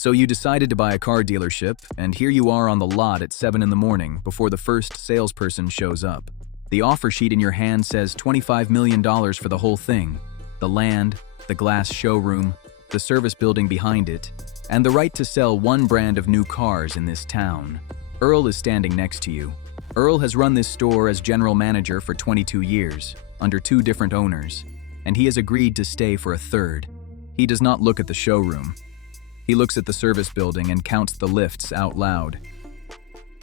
So you decided to buy a car dealership, and here you are on the lot at 7 in the morning before the first salesperson shows up. The offer sheet in your hand says $25 million for the whole thing. The land, the glass showroom, the service building behind it, and the right to sell one brand of new cars in this town. Earl is standing next to you. Earl has run this store as general manager for 22 years, under 2 different owners, and he has agreed to stay for a third. He does not look at the showroom. He looks at the service building and counts the lifts out loud.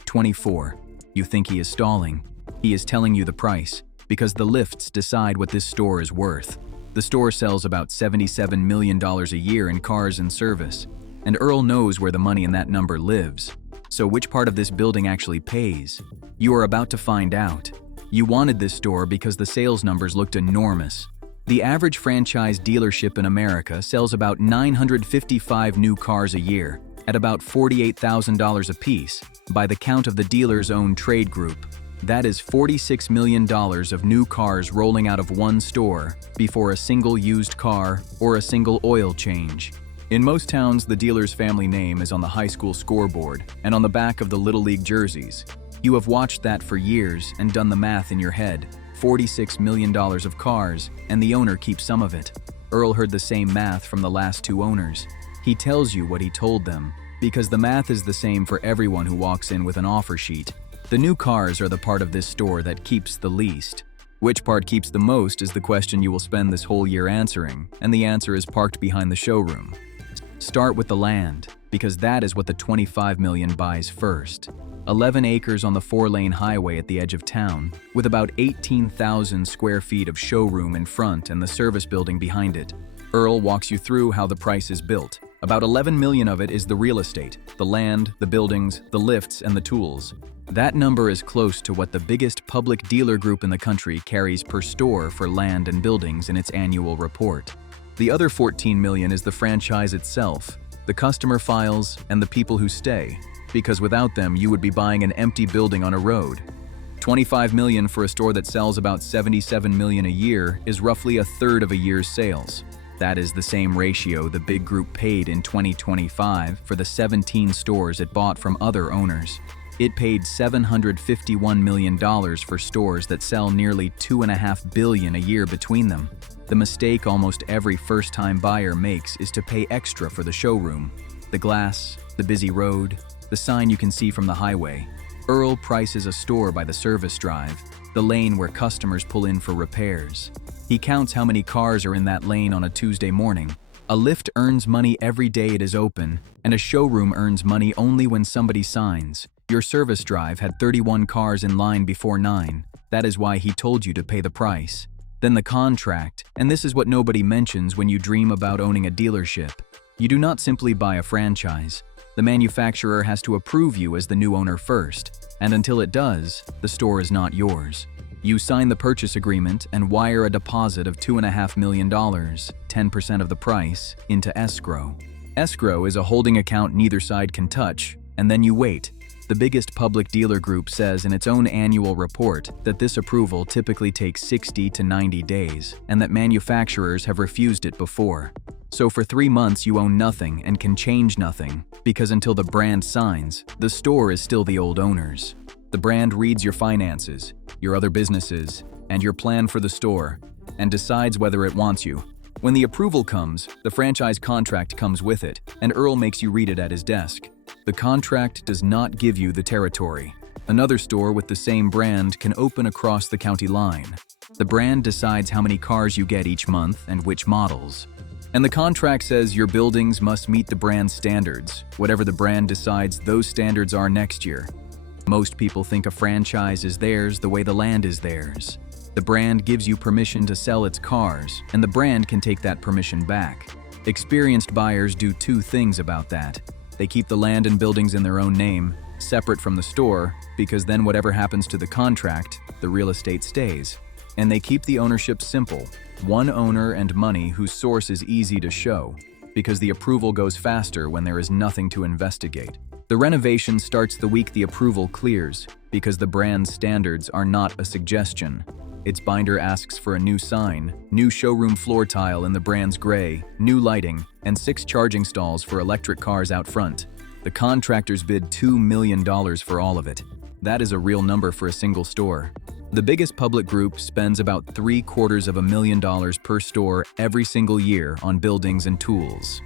24. You think he is stalling. He is telling you the price, because the lifts decide what this store is worth. The store sells about $77 million a year in cars and service, and Earl knows where the money in that number lives. So which part of this building actually pays? You are about to find out. You wanted this store because the sales numbers looked enormous. The average franchise dealership in America sells about 955 new cars a year, at about $48,000 apiece, by the count of the dealer's own trade group. That is $46 million of new cars rolling out of one store before a single used car or a single oil change. In most towns, the dealer's family name is on the high school scoreboard and on the back of the Little League jerseys. You have watched that for years and done the math in your head. $46 million of cars, and the owner keeps some of it. Earl heard the same math from the last 2 owners. He tells you what he told them, because the math is the same for everyone who walks in with an offer sheet. The new cars are the part of this store that keeps the least. Which part keeps the most is the question you will spend this whole year answering, and the answer is parked behind the showroom. Start with the land, because that is what the $25 million buys first. 11 acres on the 4-lane highway at the edge of town, with about 18,000 square feet of showroom in front and the service building behind it. Earl walks you through how the price is built. About 11 million of it is the real estate, the land, the buildings, the lifts, and the tools. That number is close to what the biggest public dealer group in the country carries per store for land and buildings in its annual report. The other 14 million is the franchise itself, the customer files, and the people who stay, because without them you would be buying an empty building on a road. 25 million for a store that sells about 77 million a year is roughly a third of a year's sales. That is the same ratio the big group paid in 2025 for the 17 stores it bought from other owners. It paid $751 million for stores that sell nearly $2.5 billion a year between them. The mistake almost every first-time buyer makes is to pay extra for the showroom. The glass, the busy road, the sign you can see from the highway. Earl prices a store by the service drive, the lane where customers pull in for repairs. He counts how many cars are in that lane on a Tuesday morning. A lift earns money every day it is open, and a showroom earns money only when somebody signs. Your service drive had 31 cars in line before 9. That is why he told you to pay the price. Then the contract, and this is what nobody mentions when you dream about owning a dealership. You do not simply buy a franchise. The manufacturer has to approve you as the new owner first, and until it does, the store is not yours. You sign the purchase agreement and wire a deposit of $2.5 million, 10% of the price, into escrow. Escrow is a holding account neither side can touch, and then you wait. The biggest public dealer group says in its own annual report that this approval typically takes 60 to 90 days, and that manufacturers have refused it before. So for 3 months you own nothing and can change nothing, because until the brand signs, the store is still the old owner's. The brand reads your finances, your other businesses, and your plan for the store, and decides whether it wants you. When the approval comes, the franchise contract comes with it, and Earl makes you read it at his desk. The contract does not give you the territory. Another store with the same brand can open across the county line. The brand decides how many cars you get each month and which models. And the contract says your buildings must meet the brand standards, whatever the brand decides those standards are next year. Most people think a franchise is theirs the way the land is theirs. The brand gives you permission to sell its cars, and the brand can take that permission back. Experienced buyers do 2 things about that. They keep the land and buildings in their own name, separate from the store, because then whatever happens to the contract, the real estate stays. And they keep the ownership simple, one owner and money whose source is easy to show, because the approval goes faster when there is nothing to investigate. The renovation starts the week the approval clears, because the brand's standards are not a suggestion. Its binder asks for a new sign, new showroom floor tile in the brand's gray, new lighting, and 6 charging stalls for electric cars out front. The contractors bid $2 million for all of it. That is a real number for a single store. The biggest public group spends about $750,000 per store every single year on buildings and tools.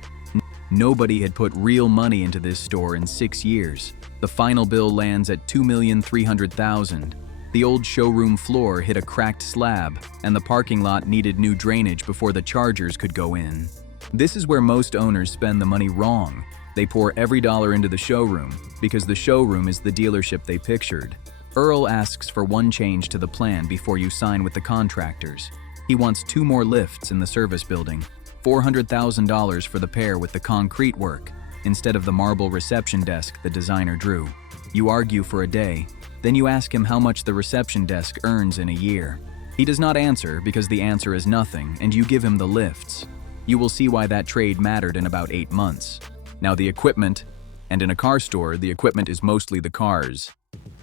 Nobody had put real money into this store in 6 years. The final bill lands at $2,300,000. The old showroom floor hit a cracked slab, and the parking lot needed new drainage before the chargers could go in. This is where most owners spend the money wrong. They pour every dollar into the showroom, because the showroom is the dealership they pictured. Earl asks for one change to the plan before you sign with the contractors. He wants 2 more lifts in the service building, $400,000 for the pair with the concrete work, instead of the marble reception desk the designer drew. You argue for a day, then you ask him how much the reception desk earns in a year. He does not answer because the answer is nothing, and you give him the lifts. You will see why that trade mattered in about 8 months. Now the equipment, and in a car store, the equipment is mostly the cars.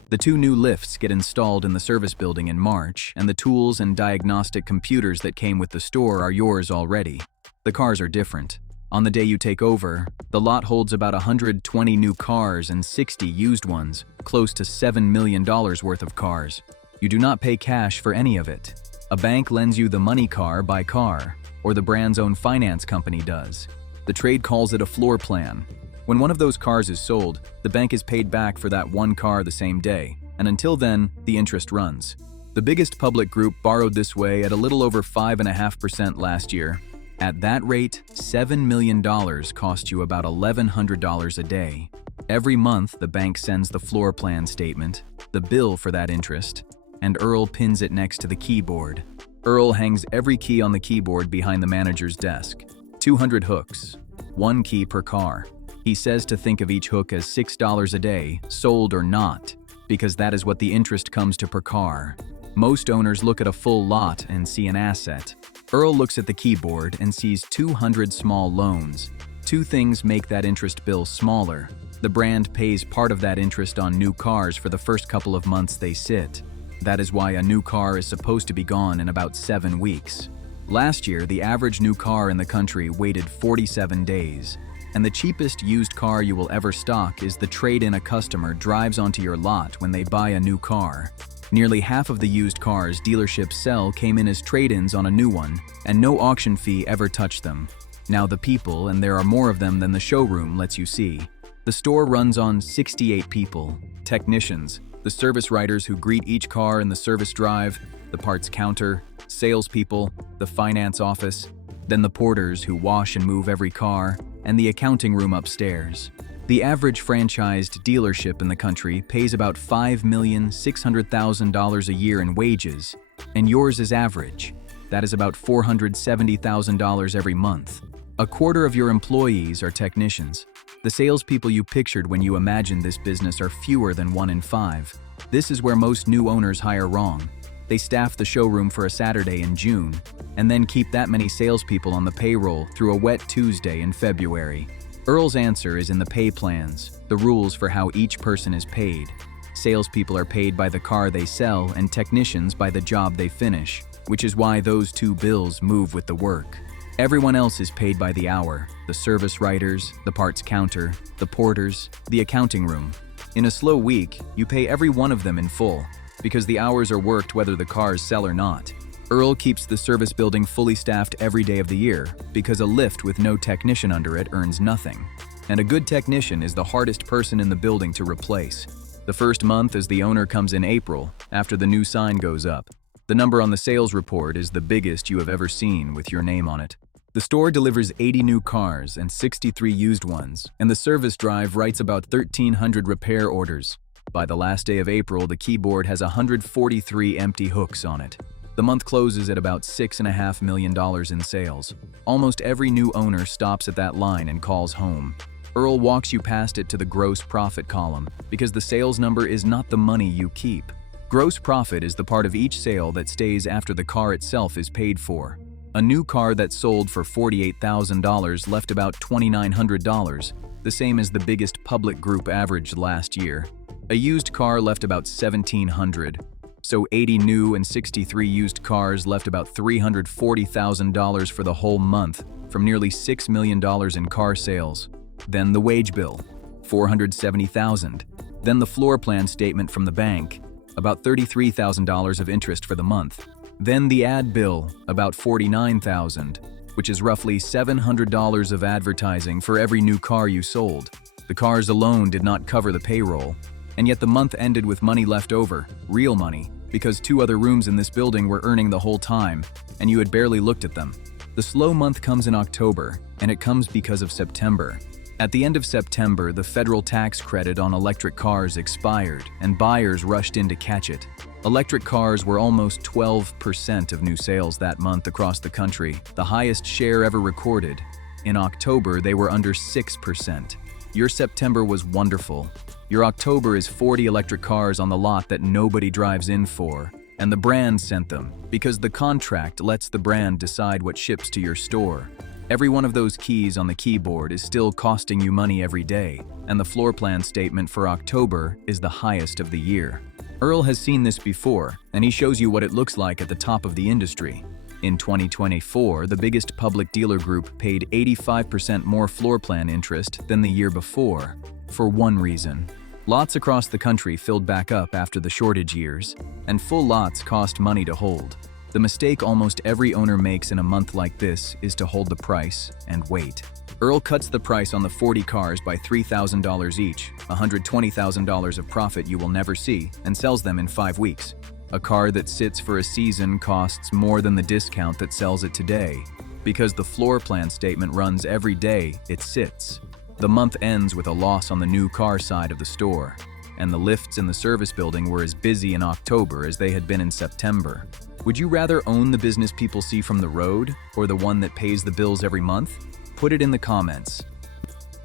The 2 new lifts get installed in the service building in March, and the tools and diagnostic computers that came with the store are yours already. The cars are different. On the day you take over, the lot holds about 120 new cars and 60 used ones, close to $7 million worth of cars. You do not pay cash for any of it. A bank lends you the money car by car, or the brand's own finance company does. The trade calls it a floor plan. When one of those cars is sold, the bank is paid back for that one car the same day, and until then, the interest runs. The biggest public group borrowed this way at a little over 5.5% last year. At that rate, $7 million cost you about $1,100 a day. Every month, the bank sends the floor plan statement, the bill for that interest, and Earl pins it next to the keyboard. Earl hangs every key on the keyboard behind the manager's desk. 200 hooks, 1 key per car. He says to think of each hook as $6 a day, sold or not, because that is what the interest comes to per car. Most owners look at a full lot and see an asset. Earl looks at the keyboard and sees 200 small loans. 2 things make that interest bill smaller. The brand pays part of that interest on new cars for the first couple of months they sit. That is why a new car is supposed to be gone in about 7 weeks. Last year, the average new car in the country waited 47 days. And the cheapest used car you will ever stock is the trade-in a customer drives onto your lot when they buy a new car. Nearly half of the used cars dealerships sell came in as trade-ins on a new one, and no auction fee ever touched them. Now the people, and there are more of them than the showroom lets you see. The store runs on 68 people, technicians, the service writers who greet each car in the service drive, the parts counter, salespeople, the finance office, then the porters who wash and move every car, and the accounting room upstairs. The average franchised dealership in the country pays about $5,600,000 a year in wages, and yours is average. That is about $470,000 every month. A quarter of your employees are technicians. The salespeople you pictured when you imagined this business are fewer than 1 in 5. This is where most new owners hire wrong. They staff the showroom for a Saturday in June, and then keep that many salespeople on the payroll through a wet Tuesday in February. Earl's answer is in the pay plans, the rules for how each person is paid. Salespeople are paid by the car they sell and technicians by the job they finish, which is why those 2 bills move with the work. Everyone else is paid by the hour, the service writers, the parts counter, the porters, the accounting room. In a slow week, you pay every one of them in full, because the hours are worked whether the cars sell or not. Earl keeps the service building fully staffed every day of the year, because a lift with no technician under it earns nothing. And a good technician is the hardest person in the building to replace. The first month as the owner comes in April, after the new sign goes up. The number on the sales report is the biggest you have ever seen with your name on it. The store delivers 80 new cars and 63 used ones, and the service drive writes about 1,300 repair orders. By the last day of April, the keyboard has 143 empty hooks on it. The month closes at about $6.5 million in sales. Almost every new owner stops at that line and calls home. Earl walks you past it to the gross profit column, because the sales number is not the money you keep. Gross profit is the part of each sale that stays after the car itself is paid for. A new car that sold for $48,000 left about $2,900, the same as the biggest public group averaged last year. A used car left about $1,700. So 80 new and 63 used cars left about $340,000 for the whole month from nearly $6 million in car sales. Then the wage bill, $470,000. Then the floor plan statement from the bank, about $33,000 of interest for the month. Then the ad bill, about $49,000, which is roughly $700 of advertising for every new car you sold. The cars alone did not cover the payroll, and yet the month ended with money left over, real money, because 2 other rooms in this building were earning the whole time, and you had barely looked at them. The slow month comes in October, and it comes because of September. At the end of September, the federal tax credit on electric cars expired, and buyers rushed in to catch it. Electric cars were almost 12% of new sales that month across the country, the highest share ever recorded. In October, they were under 6%. Your September was wonderful. Your October is 40 electric cars on the lot that nobody drives in for, and the brand sent them, because the contract lets the brand decide what ships to your store. Every one of those keys on the keyboard is still costing you money every day, and the floor plan statement for October is the highest of the year. Earl has seen this before, and he shows you what it looks like at the top of the industry. In 2024, the biggest public dealer group paid 85% more floor plan interest than the year before, for one reason. Lots across the country filled back up after the shortage years, and full lots cost money to hold. The mistake almost every owner makes in a month like this is to hold the price and wait. Earl cuts the price on the 40 cars by $3,000 each, $120,000 of profit you will never see, and sells them in 5 weeks. A car that sits for a season costs more than the discount that sells it today. Because the floor plan statement runs every day, it sits. The month ends with a loss on the new car side of the store, and the lifts in the service building were as busy in October as they had been in September. Would you rather own the business people see from the road, or the one that pays the bills every month? Put it in the comments.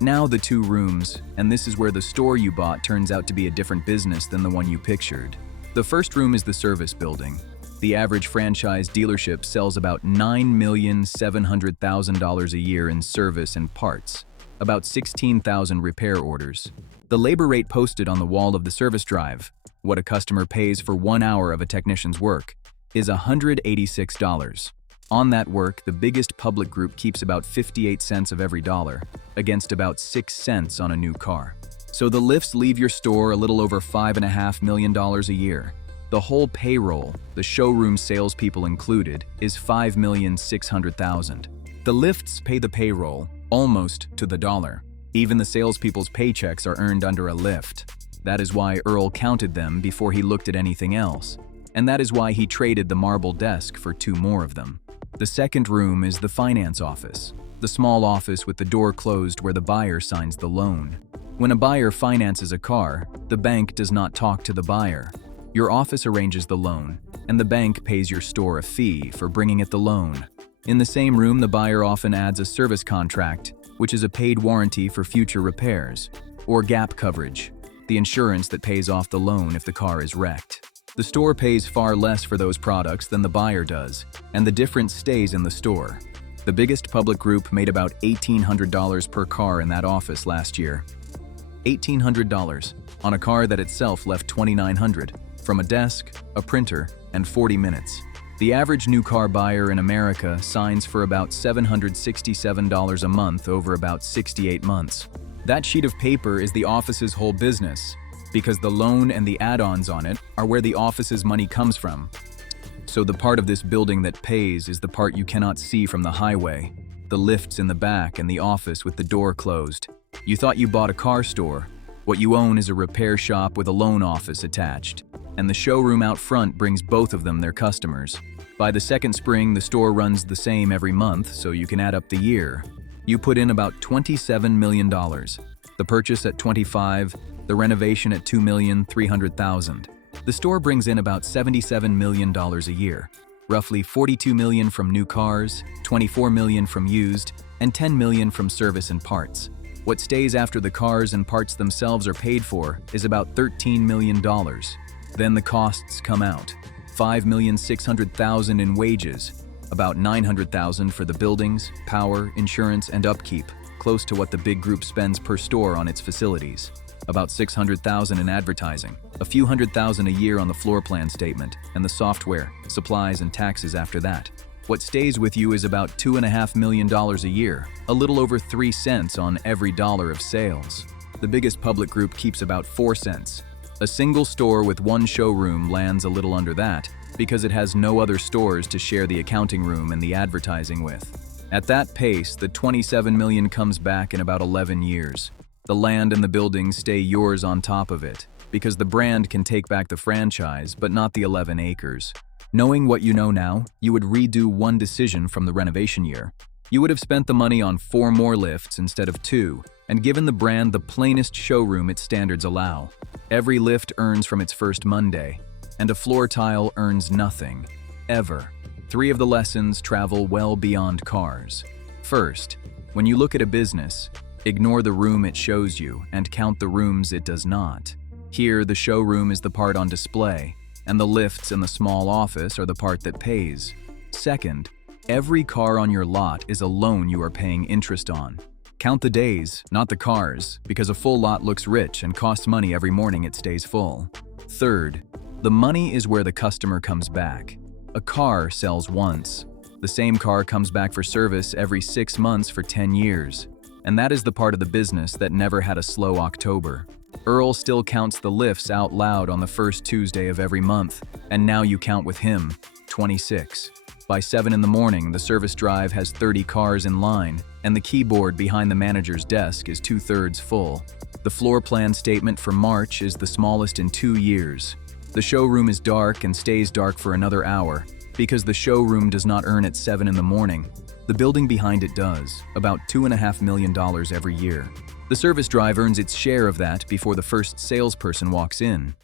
Now the 2 rooms, and this is where the store you bought turns out to be a different business than the one you pictured. The first room is the service building. The average franchise dealership sells about $9,700,000 a year in service and parts, about 16,000 repair orders. The labor rate posted on the wall of the service drive, what a customer pays for 1 hour of a technician's work, is $186. On that work, the biggest public group keeps about 58 cents of every dollar, against about 6 cents on a new car. So the lifts leave your store a little over $5.5 million a year. The whole payroll, the showroom salespeople included, is $5,600,000. The lifts pay the payroll, almost to the dollar. Even the salespeople's paychecks are earned under a lift. That is why Earl counted them before he looked at anything else. And that is why he traded the marble desk for 2 more of them. The second room is the finance office, the small office with the door closed where the buyer signs the loan. When a buyer finances a car, the bank does not talk to the buyer. Your office arranges the loan, and the bank pays your store a fee for bringing it the loan. In the same room, the buyer often adds a service contract, which is a paid warranty for future repairs, or gap coverage, the insurance that pays off the loan if the car is wrecked. The store pays far less for those products than the buyer does, and the difference stays in the store. The biggest public group made about $1,800 per car in that office last year. $1,800 on a car that itself left $2,900 from a desk, a printer, and 40 minutes. The average new car buyer in America signs for about $767 a month over about 68 months. That sheet of paper is the office's whole business, because the loan and the add-ons on it are where the office's money comes from. So the part of this building that pays is the part you cannot see from the highway, the lifts in the back and the office with the door closed. You thought you bought a car store. What you own is a repair shop with a loan office attached, and the showroom out front brings both of them their customers. By the second spring, the store runs the same every month, so you can add up the year. You put in about $27 million. The purchase at $25, the renovation at $2,300,000. The store brings in about $77 million a year, roughly $42 million from new cars, $24 million from used, and $10 million from service and parts. What stays after the cars and parts themselves are paid for is about $13 million. Then the costs come out. $5,600,000 in wages, about $900,000 for the buildings, power, insurance, and upkeep, close to what the big group spends per store on its facilities. About $600,000 in advertising. A few $100,000 a year on the floor plan statement, and the software, supplies, and taxes after that. What stays with you is about $2.5 million a year, a little over 3 cents on every dollar of sales. The biggest public group keeps about 4 cents. A single store with one showroom lands a little under that because it has no other stores to share the accounting room and the advertising with. At that pace, the $27 million comes back in about 11 years. The land and the buildings stay yours on top of it because the brand can take back the franchise, but not the 11 acres. Knowing what you know now, you would redo one decision from the renovation year. You would have spent the money on 4 more lifts instead of 2, and given the brand the plainest showroom its standards allow. Every lift earns from its first Monday, and a floor tile earns nothing, ever. 3 of the lessons travel well beyond cars. First, when you look at a business, ignore the room it shows you and count the rooms it does not. Here, the showroom is the part on display, and the lifts and the small office are the part that pays. Second, every car on your lot is a loan you are paying interest on. Count the days, not the cars, because a full lot looks rich and costs money every morning it stays full. Third, the money is where the customer comes back. A car sells once. The same car comes back for service every 6 months for 10 years. And that is the part of the business that never had a slow October. Earl still counts the lifts out loud on the first Tuesday of every month, and now you count with him, 26. By 7 in the morning, the service drive has 30 cars in line, and the keyboard behind the manager's desk is 2/3 full. The floor plan statement for March is the smallest in 2 years. The showroom is dark and stays dark for another hour, because the showroom does not earn at 7 in the morning. The building behind it does, about $2.5 million every year. The service drive earns its share of that before the first salesperson walks in.